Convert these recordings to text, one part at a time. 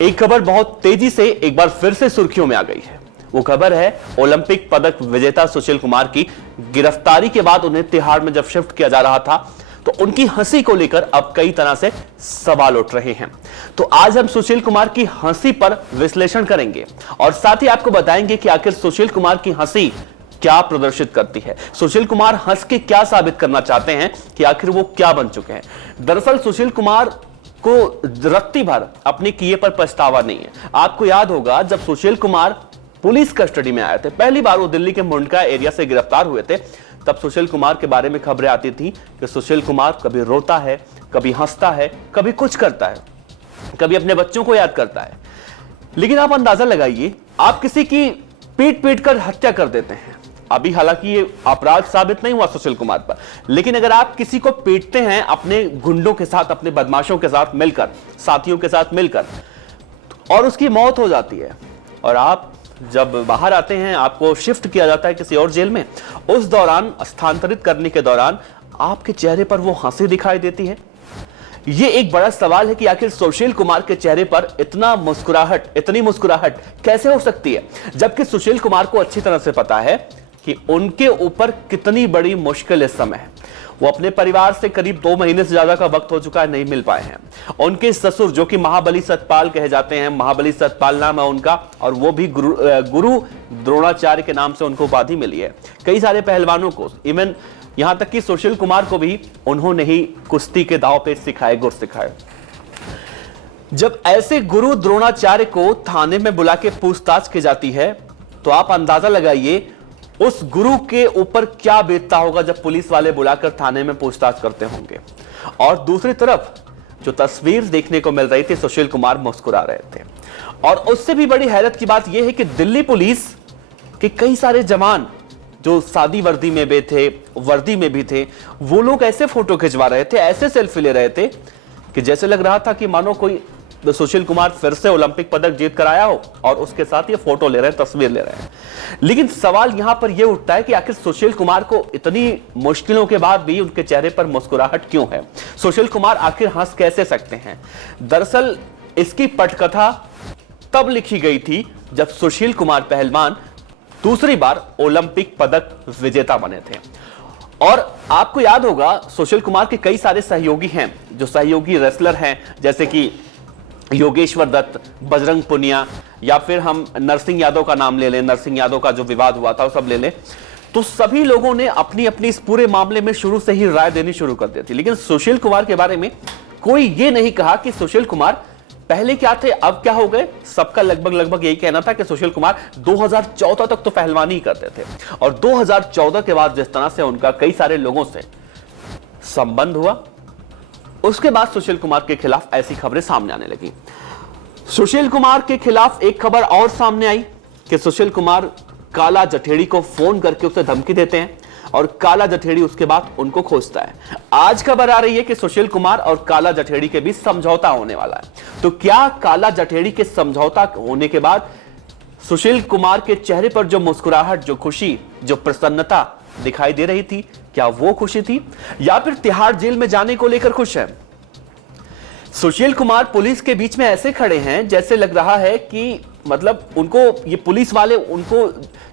एक खबर बहुत तेजी से एक बार फिर से सुर्खियों में आ गई है। वो खबर है ओलंपिक पदक विजेता सुशील कुमार की गिरफ्तारी के बाद उन्हें तिहाड़ में जब शिफ्ट किया जा रहा था तो उनकी हंसी को लेकर अब कई तरह से सवाल उठ रहे हैं। तो आज हम सुशील कुमार की हंसी पर विश्लेषण करेंगे और साथ ही आपको बताएंगे कि आखिर सुशील कुमार की हंसी क्या प्रदर्शित करती है, सुशील कुमार हंस के क्या साबित करना चाहते हैं कि आखिर वो क्या बन चुके हैं। दरअसल सुशील कुमार को रत्ती भर अपने किए पर पछतावा नहीं है। आपको याद होगा जब सुशील कुमार पुलिस कस्टडी में आए थे, पहली बार वो दिल्ली के मुंडका एरिया से गिरफ्तार हुए थे, तब सुशील कुमार के बारे में खबरें आती थी कि सुशील कुमार कभी रोता है, कभी हंसता है, कभी कुछ करता है, कभी अपने बच्चों को याद करता है। लेकिन आप अंदाजा लगाइए, आप किसी की पीट पीट कर हत्या कर देते हैं। अभी हालांकि ये अपराध साबित नहीं हुआ सुशील कुमार पर, लेकिन अगर आप किसी को पीटते हैं अपने गुंडों के साथ, अपने बदमाशों के साथ मिलकर, साथियों के साथ मिलकर, और उसकी मौत हो जाती है और आप जब बाहर आते हैं, आपको शिफ्ट किया जाता है किसी और जेल में, उस दौरान स्थानांतरित करने के दौरान आपके चेहरे पर वो हंसी दिखाई देती है। ये एक बड़ा सवाल है कि आखिर सुशील कुमार के चेहरे पर इतनी मुस्कुराहट कैसे हो सकती है, जबकि सुशील कुमार को अच्छी तरह से पता है कि उनके ऊपर कितनी बड़ी मुश्किल इस समय है। वो अपने परिवार से करीब 2 महीने से ज्यादा का वक्त हो चुका है, नहीं मिल पाए हैं। उनके ससुर जो कि महाबली सतपाल कहे जाते हैं, महाबली सतपाल नाम है उनका, और वो भी गुरु द्रोणाचार्य के नाम से उनको उपाधि मिली है। कई सारे पहलवानों को, इवन यहां तक कि सुशील कुमार को भी उन्होंने ही कुश्ती के दांव पेच सिखाए, गुर सिखाए। जब ऐसे गुरु द्रोणाचार्य को थाने में बुला के पूछताछ की जाती है तो आप अंदाजा लगाइए उस गुरु के ऊपर क्या बीतता होगा जब पुलिस वाले बुलाकर थाने में पूछताछ करते होंगे। और दूसरी तरफ जो तस्वीर देखने को मिल रही थी, सुशील कुमार मुस्कुरा रहे थे। और उससे भी बड़ी हैरत की बात यह है कि दिल्ली पुलिस के कई सारे जवान जो सादी वर्दी में भी थे, वर्दी में भी थे, वो लोग ऐसे फोटो खिंचवा रहे थे, ऐसे सेल्फी ले रहे थे कि जैसे लग रहा था कि मानो कोई सुशील कुमार फिर से ओलंपिक पदक जीत कर आया हो और उसके साथ ये फोटो ले रहे हैं, तस्वीर ले रहे हैं। लेकिन सवाल यहां पर यह उठता है कि आखिर सुशील कुमार को इतनी मुश्किलों के बाद भी उनके चेहरे पर मुस्कुराहट क्यों है? सुशील कुमार आखिर हंस कैसे सकते हैं? दरअसल इसकी पटकथा तब लिखी गई थी जब सुशील कुमार पहलवान दूसरी बार ओलंपिक पदक विजेता बने थे। और आपको याद होगा सुशील कुमार के कई सारे सहयोगी हैं, जो सहयोगी रेसलर हैं, जैसे कि योगेश्वर दत्त, बजरंग पुनिया, या फिर हम नरसिंह यादव का नाम ले लें, नरसिंह यादव का जो विवाद हुआ था वो सब ले लें, तो सभी लोगों ने अपनी अपनी इस पूरे मामले में शुरू से ही राय देनी शुरू कर दी थी। लेकिन सुशील कुमार के बारे में कोई ये नहीं कहा कि सुशील कुमार पहले क्या थे, अब क्या हो गए। सबका लगभग यही कहना था कि सुशील कुमार 2014 तक तो पहलवानी ही करते थे और 2014 के बाद जिस तरह से उनका कई सारे लोगों से संबंध हुआ, उसके बाद सुशील कुमार के खिलाफ ऐसी खबरें सामने आने लगी। सुशील कुमार के खिलाफ एक खबर और सामने आई कि सुशील कुमार काला जठेड़ी को फोन करके उसे धमकी देते हैं और काला जठेड़ी उसके बाद उनको खोजता है। आज खबर आ रही है कि सुशील कुमार और काला जठेड़ी के बीच समझौता होने वाला है। तो क्या काला जठेड़ी के समझौता होने के बाद सुशील कुमार के चेहरे पर जो मुस्कुराहट, जो खुशी, जो प्रसन्नता दिखाई दे रही थी, क्या वो खुशी थी या फिर तिहाड़ जेल में जाने को लेकर खुश है? सुशील कुमार पुलिस के बीच में ऐसे खड़े हैं जैसे लग रहा है कि मतलब उनको ये पुलिस वाले उनको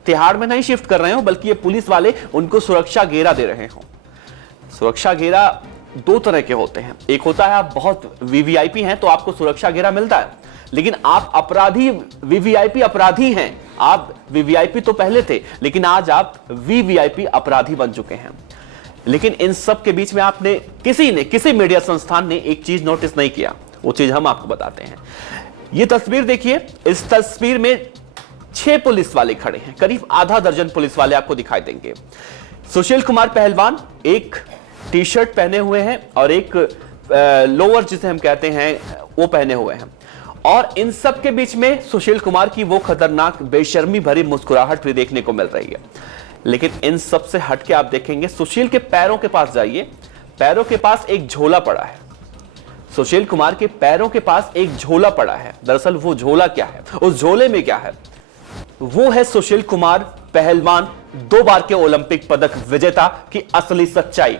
तिहाड़ में नहीं शिफ्ट कर रहे हो, बल्कि ये पुलिस वाले उनको सुरक्षा घेरा दे रहे हो। सुरक्षा घेरा 2 तरह के होते हैं। एक होता है आप बहुत वीवीआईपी हैं तो आपको सुरक्षा घेरा मिलता है, लेकिन आप अपराधी वीवीआईपी अपराधी हैं। आप वीवीआईपी तो पहले थे, लेकिन आज आप वीवीआईपी अपराधी बन चुके हैं। लेकिन इन सब के बीच में आपने किसी मीडिया संस्थान ने एक चीज नोटिस नहीं किया, वो चीज हम आपको बताते हैं। ये तस्वीर देखिए, इस तस्वीर में 6 पुलिस वाले खड़े हैं, करीब आधा दर्जन पुलिस वाले आपको दिखाई देंगे। सुशील कुमार पहलवान एक टी शर्ट पहने हुए हैं और एक लोअर जिसे हम कहते हैं वो पहने हुए हैं, और इन सब के बीच में सुशील कुमार की वो खतरनाक बेशर्मी भरी मुस्कुराहट भी देखने को मिल रही है। लेकिन इन सब से हटके आप देखेंगे सुशील के पैरों के पास जाइए, पैरों के पास एक झोला पड़ा है। सुशील कुमार के पैरों के पास एक झोला पड़ा है। दरअसल वो झोला क्या है, उस झोले में क्या है? वो है सुशील कुमार पहलवान, 2 बार के ओलंपिक पदक विजेता की असली सच्चाई।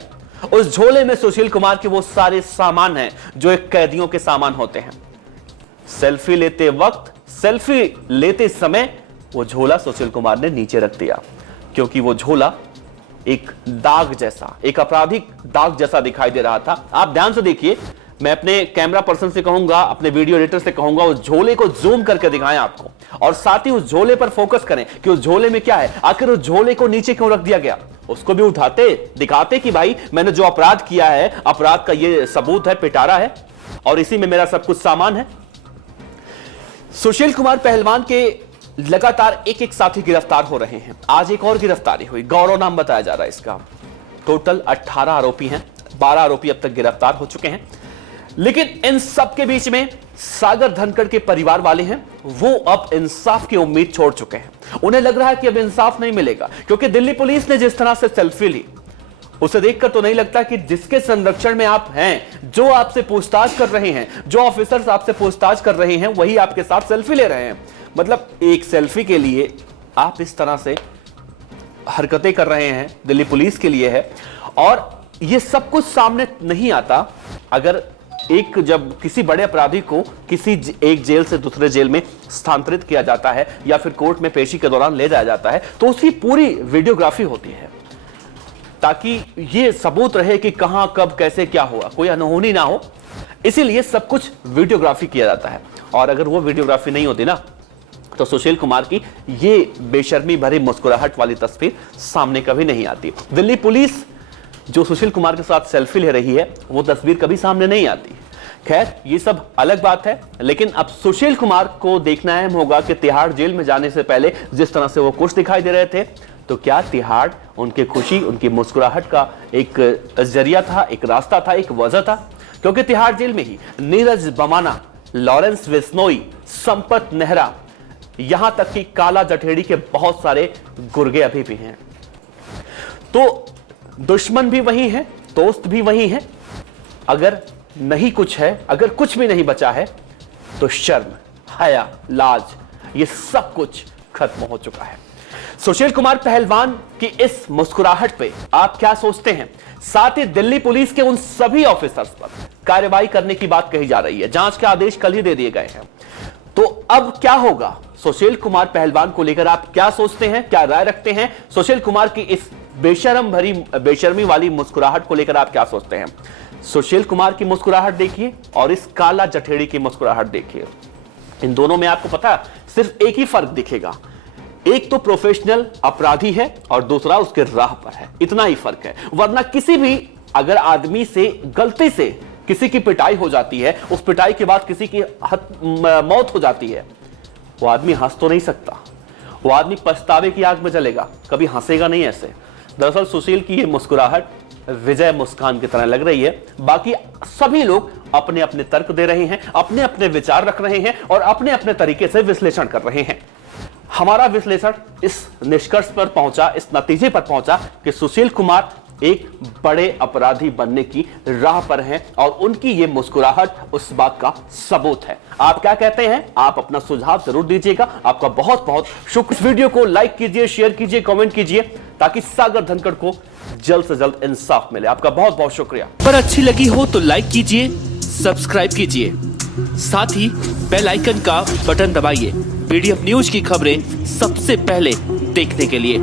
उस झोले में सुशील कुमार के वो सारे सामान हैं जो एक कैदियों के सामान होते हैं। सेल्फी लेते वक्त, सेल्फी लेते समय वो झोला सुशील कुमार ने नीचे रख दिया, क्योंकि वो झोला एक दाग जैसा, एक आपराधिक दाग जैसा दिखाई दे रहा था। आप ध्यान से देखिए, मैं अपने कैमरा पर्सन से कहूंगा, अपने वीडियो एडिटर से कहूंगा, उस झोले को जूम करके दिखाएं आपको, और साथ ही उस झोले पर फोकस करें कि उस झोले में क्या है। आखिर उस झोले को नीचे क्यों रख दिया गया? उसको भी उठाते, दिखाते कि भाई मैंने जो अपराध किया है, अपराध का ये सबूत है, पिटारा है, और इसी में मेरा सब कुछ सामान है। सुशील कुमार पहलवान के लगातार एक एक साथी गिरफ्तार हो रहे हैं। आज एक और गिरफ्तारी हुई, गौरव नाम बताया जा रहा है इसका। टोटल 18 आरोपी हैं, 12 आरोपी अब तक गिरफ्तार हो चुके हैं। लेकिन इन सब के बीच में सागर धनखड़ के परिवार वाले हैं, वो अब इंसाफ की उम्मीद छोड़ चुके हैं। उन्हें लग रहा है कि अब इंसाफ नहीं मिलेगा, क्योंकि दिल्ली पुलिस ने जिस तरह से सेल्फी ली, उसे देखकर तो नहीं लगता कि जिसके संरक्षण में आप हैं, जो आपसे पूछताछ कर रहे हैं, जो ऑफिसर्स आपसे पूछताछ कर रहे हैं, वही आपके साथ सेल्फी ले रहे हैं। मतलब एक सेल्फी के लिए आप इस तरह से हरकतें कर रहे हैं, दिल्ली पुलिस के लिए है। और ये सब कुछ सामने नहीं आता अगर जब किसी बड़े अपराधी को किसी एक जेल से दूसरे जेल में स्थानांतरित किया जाता है या फिर कोर्ट में पेशी के दौरान ले जाया जाता है, तो उसकी पूरी वीडियोग्राफी होती है, ताकि ये सबूत रहे कि कहां, कब, कैसे, क्या हुआ, कोई अनहोनी ना हो। इसीलिए सब कुछ वीडियोग्राफी किया जाता है। और अगर वो वीडियोग्राफी नहीं होती ना, तो सुशील कुमार की ये बेशर्मी भरी मुस्कुराहट वाली तस्वीर सामने कभी नहीं आती। दिल्ली पुलिस जो सुशील कुमार के साथ सेल्फी ले रही है, वो तस्वीर कभी सामने नहीं आती। खैर, ये सब अलग बात है, लेकिन अब सुशील कुमार को देखना अहम होगा कि तिहाड़ जेल में जाने से पहले जिस तरह से वो खुश दिखाई दे रहे थे, तो क्या तिहाड़ उनकी खुशी, उनकी मुस्कुराहट का एक जरिया था, एक रास्ता था, एक वजह था? क्योंकि तिहाड़ जेल में ही नीरज बमाना, लॉरेंस बिश्नोई, संपत नेहरा, यहां तक कि काला जठेड़ी के बहुत सारे गुर्गे अभी भी हैं। तो दुश्मन भी वही है, दोस्त भी वही है। अगर नहीं कुछ है, अगर कुछ भी नहीं बचा है, तो शर्म, हया, लाज, ये सब कुछ खत्म हो चुका है। सुशील कुमार पहलवान की इस मुस्कुराहट पे आप क्या सोचते हैं? साथ ही दिल्ली पुलिस के उन सभी ऑफिसर्स पर कार्रवाई करने की बात कही जा रही है। जांच के आदेश कल ही दे दिए गए हैं। तो अब क्या होगा? सुशील कुमार पहलवान को लेकर आप क्या सोचते हैं, क्या राय रखते हैं? सुशील कुमार की इस बेशर्मी वाली मुस्कुराहट को लेकर आप क्या सोचते हैं? सुशील कुमार की मुस्कुराहट देखिए और इस काला जठेड़ी की मुस्कुराहट देखिए। इन दोनों में आपको पता सिर्फ एक ही फर्क दिखेगा, एक तो प्रोफेशनल अपराधी है और दूसरा उसके राह पर है, इतना ही फर्क है। वरना किसी भी अगर आदमी से गलती से किसी की पिटाई हो जाती है, उस पिटाई के बाद किसी की मौत हो जाती है, वो आदमी हंस तो नहीं सकता, वो आदमी पछतावे की आग में जलेगा, कभी हंसेगा नहीं ऐसे। दरअसल सुशील की ये मुस्कुराहट विजय मुस्कान की तरह लग रही है। बाकी सभी लोग अपने अपने तर्क दे रहे हैं, अपने अपने विचार रख रहे हैं और अपने अपने तरीके से विश्लेषण कर रहे हैं। हमारा विश्लेषण इस निष्कर्ष पर पहुंचा, इस नतीजे पर पहुंचा कि सुशील कुमार एक बड़े अपराधी बनने की राह पर हैं और उनकी ये मुस्कुराहट उस बात का सबूत है। आप क्या कहते हैं? आप अपना सुझाव जरूर दीजिएगा। आपका बहुत बहुत शुक्रिया। वीडियो को लाइक कीजिए, शेयर कीजिए, कमेंट कीजिए, ताकि सागर धनखड़ को जल्द से जल्द इंसाफ मिले। आपका बहुत बहुत शुक्रिया। पर अच्छी लगी हो तो लाइक कीजिए, सब्सक्राइब कीजिए, साथ ही बेल आइकन का बटन दबाइए। पीडीएफ न्यूज की खबरें सबसे पहले देखने के लिए।